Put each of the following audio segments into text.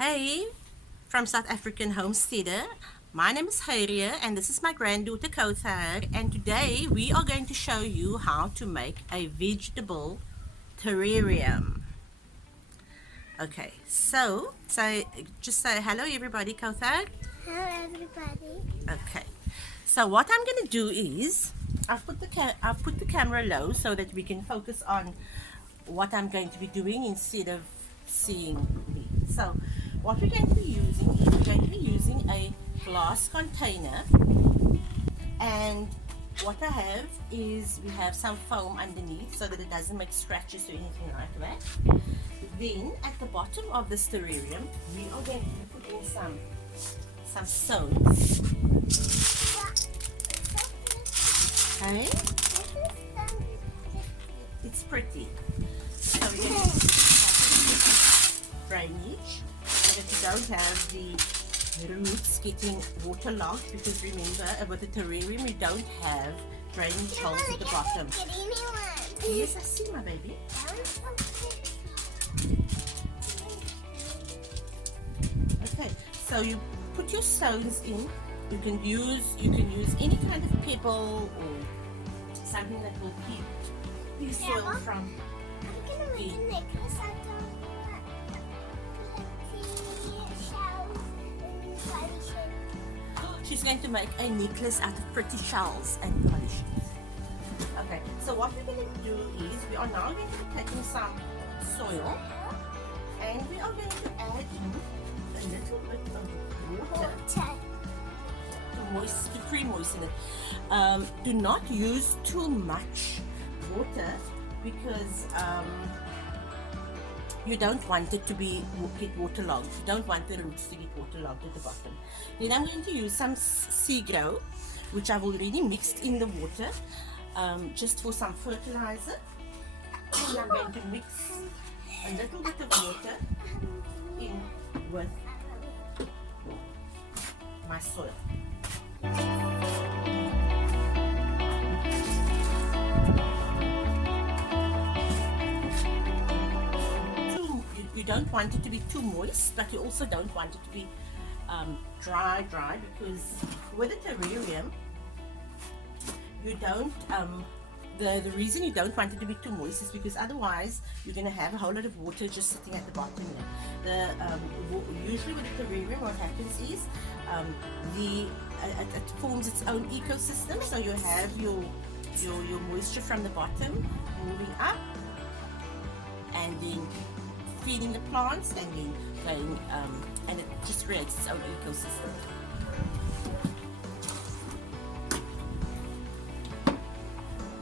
Hey, from South African Homesteader. My name is Terrarium and this is my granddaughter Kothar, and today we are going to show you how to make a vegetable terrarium. Okay, so just say hello everybody, Kothar. Hello everybody. Okay, so what I'm going to do is I've put the camera low so that we can focus on what I'm going to be doing instead of seeing me. So what we're going to be using is we're going to be using a glass container, and what I have is we have some foam underneath so that it doesn't make scratches or anything like that. Then at the bottom of this terrarium we are going to be putting some stones. Okay, it's pretty. So we're going to drainage so that you don't have the roots getting waterlogged, because remember with the terrarium we don't have drainage holes at the bottom. Yes, I see, my baby. Okay, so you put your stones in. You can use any kind of pebble or something that will keep the soil from I'm gonna make a necklace out of shells and polishes. She's going to make a necklace out of pretty shells and polishes. Okay, so what we're going to do is we are now going to be taking some soil and we are going to add in a little bit of water to pre-moisten it. Do not use too much water because you don't want it to get waterlogged. You don't want the roots to get waterlogged at the bottom. Then I'm going to use some sea grow, which I've already mixed in the water, just for some fertilizer. And I'm going to mix a little bit of water in with my soil. You don't want it to be too moist, but you also don't want it to be dry, because with a terrarium you don't the reason you don't want it to be too moist is because otherwise you're going to have a whole lot of water just sitting at the bottom there. Usually with a terrarium what happens is it forms its own ecosystem, so you have your moisture from the bottom moving up and then feeding the plants and then going and it just creates its own ecosystem.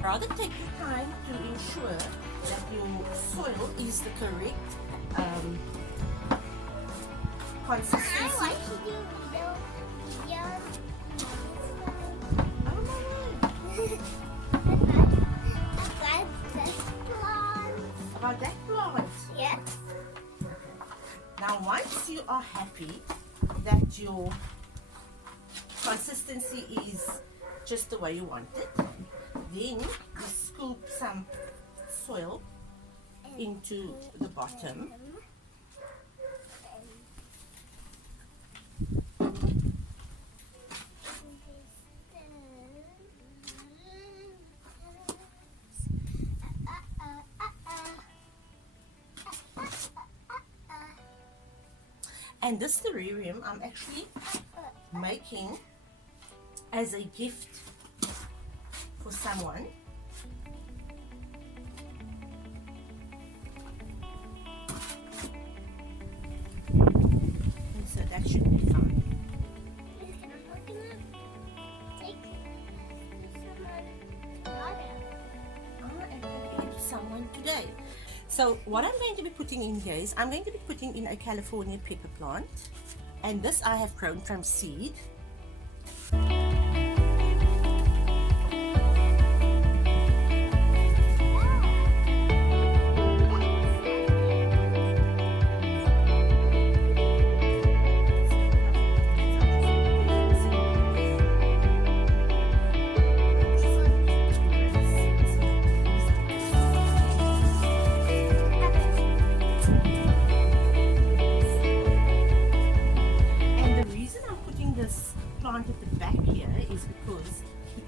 Rather take your time to ensure that your soil is the correct consistency. I want to do video. Oh my word. About that plant. Yes. Now once you are happy that your consistency is just the way you want it, then you scoop some soil into the bottom. And this terrarium I'm actually making as a gift for someone. And so that should be fine. I am going to give it to someone today. So what I'm going to be putting in here is I'm going to be putting in a California pepper plant, and this I have grown from seed.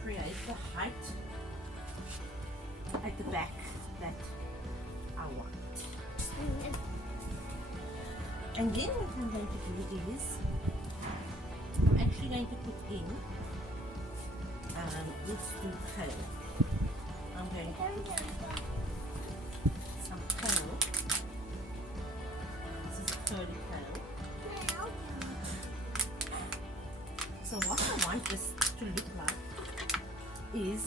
create the height at the back that I want. And then what I'm going to do is I'm actually going to put in this blue color. I'm going to put some curl. This is a curly curl. So what I want this to look like is,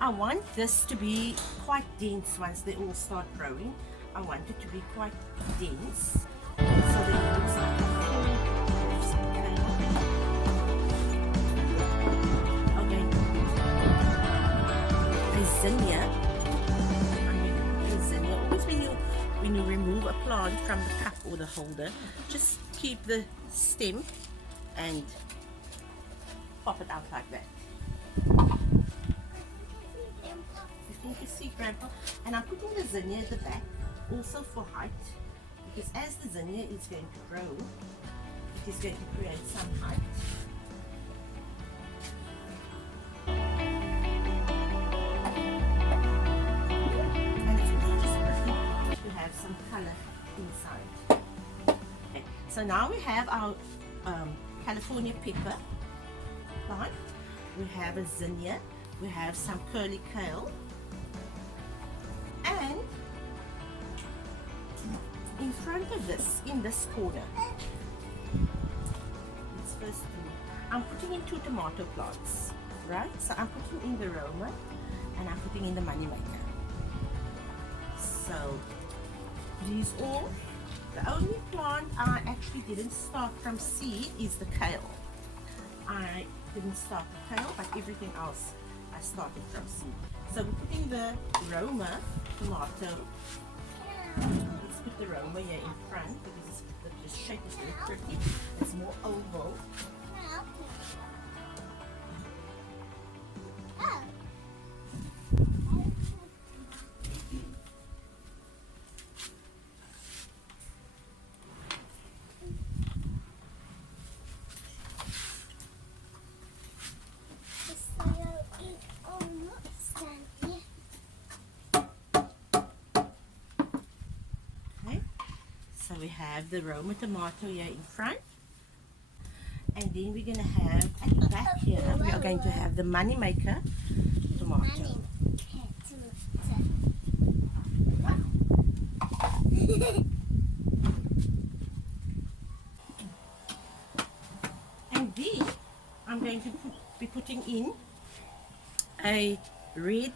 I want this to be quite dense once they all start growing. I want it to be quite dense, so that it looks like a full some curl. I'm going to put a zinnia. Always when you remove a plant from the cup or the holder, just keep the stem and pop it out like that. You can see, Grandpa, and I'm putting the zinnia at the back also for height, because as the zinnia is going to grow, it is going to create some height. And it's also just pretty to have some color inside. Okay. So now we have our California pepper plant, we have a zinnia, we have some curly kale, and in front of this, in this corner, it's first I'm putting in 2 tomato plants, right? So I'm putting in the Roma and I'm putting in the moneymaker. So these all, the only plant I actually didn't start from seed is the kale. I didn't start the kale, but everything else I started from seed. So we're putting the Roma tomato. Let's put the Roma here in front because the shape is very pretty. It's more oval. So we have the Roma tomato here in front, and then we're going to have at the back here, we are going to have the moneymaker tomato. And then I'm going to be putting in a red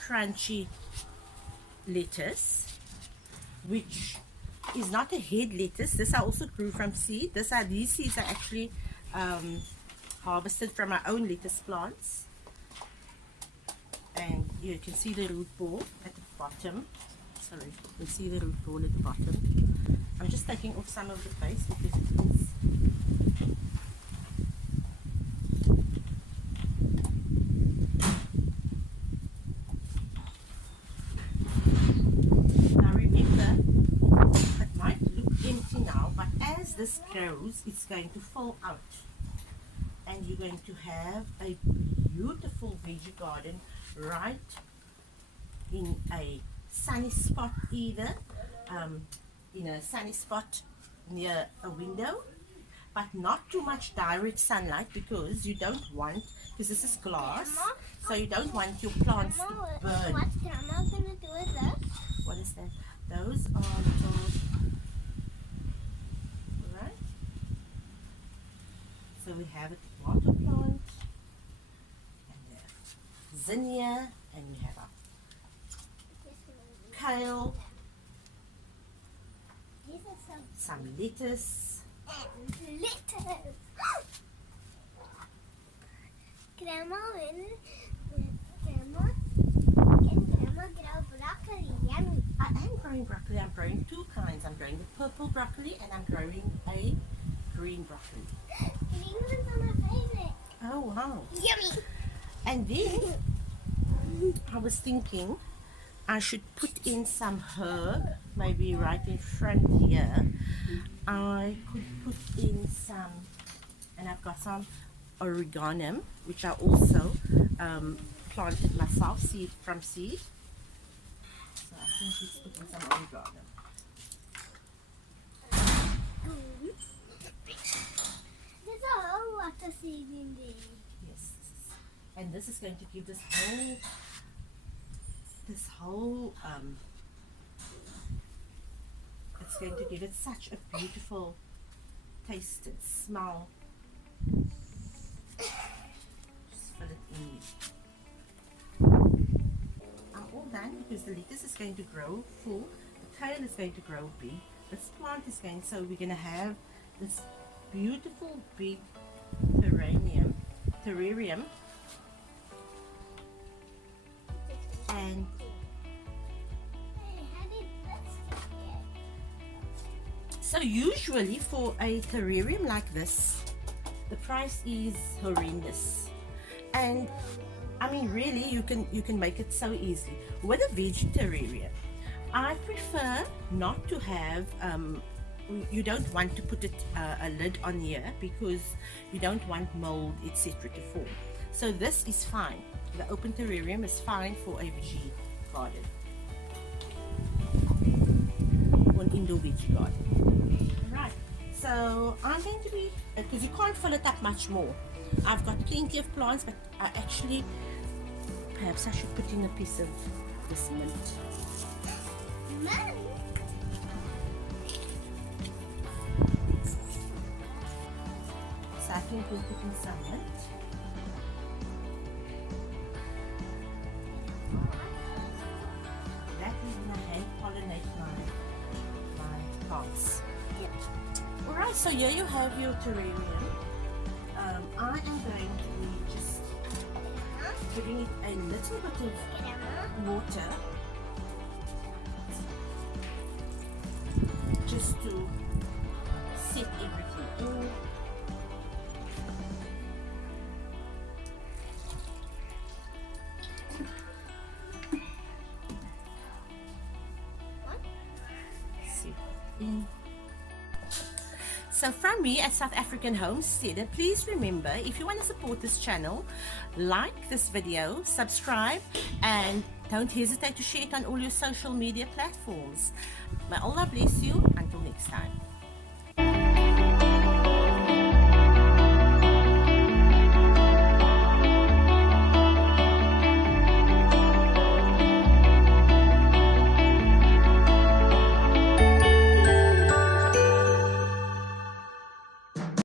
crunchy lettuce, which is not a head lettuce. This I also grew from seed. These seeds are actually harvested from our own lettuce plants. And you can see the root ball at the bottom. Sorry, you can see the root ball at the bottom. I'm just taking off some of the base because it is this grows, it's going to fall out, and you're going to have a beautiful veggie garden right in a sunny spot, either in a sunny spot near a window, but not too much direct sunlight, because you don't want, because this is glass, Grandma, so you don't want your plants Grandma, to burn. What's Grandma going to do with this? What is that? Those are little. So we have a tomato plant, and we have zinnia, and we have our kale, some lettuce. And lettuce. Grandma, Grandma, can Grandma grow broccoli? Yummy. I am growing broccoli. I'm growing 2 kinds. I'm growing the purple broccoli, and I'm growing a green broccoli. Green ones are my favorite. Oh wow. Yummy. And then I was thinking I should put in some herb, maybe right in front here. I could put in some, and I've got some oregano, which I also planted myself, seed from seed. So I think let's put in some oregano. There's a whole lot of seed in there. Yes, and this is going to give this whole it's going to give it such a beautiful taste and smell. Just fill it in. I'm all done because the lettuce is going to grow full, the tail is going to grow big, this plant is going, so we're going to have this beautiful big terrarium, and Hey, how did this get here? so usually for a terrarium like this, the price is horrendous. And I mean, really, you can make it so easily. With a veggie terrarium, I prefer not to have, you don't want to put a lid on here because you don't want mold, etc. to form. So this is fine. The open terrarium is fine for a veggie garden, or an indoor veggie garden. Right, so I'm going to be, because you can't fill it up much more. I've got plenty of plants, but I actually, perhaps I should put in a piece of this mint. Man, So I think we'll put in some mint. That is going to hand pollinate my plants. Alright, so here you have your terrarium. I am going to be just giving it a little bit of water just to set everything in. Set in. So from me at South African Homesteader, please remember, if you want to support this channel, like this video, subscribe, and don't hesitate to share it on all your social media platforms. May Allah bless you. Until next time.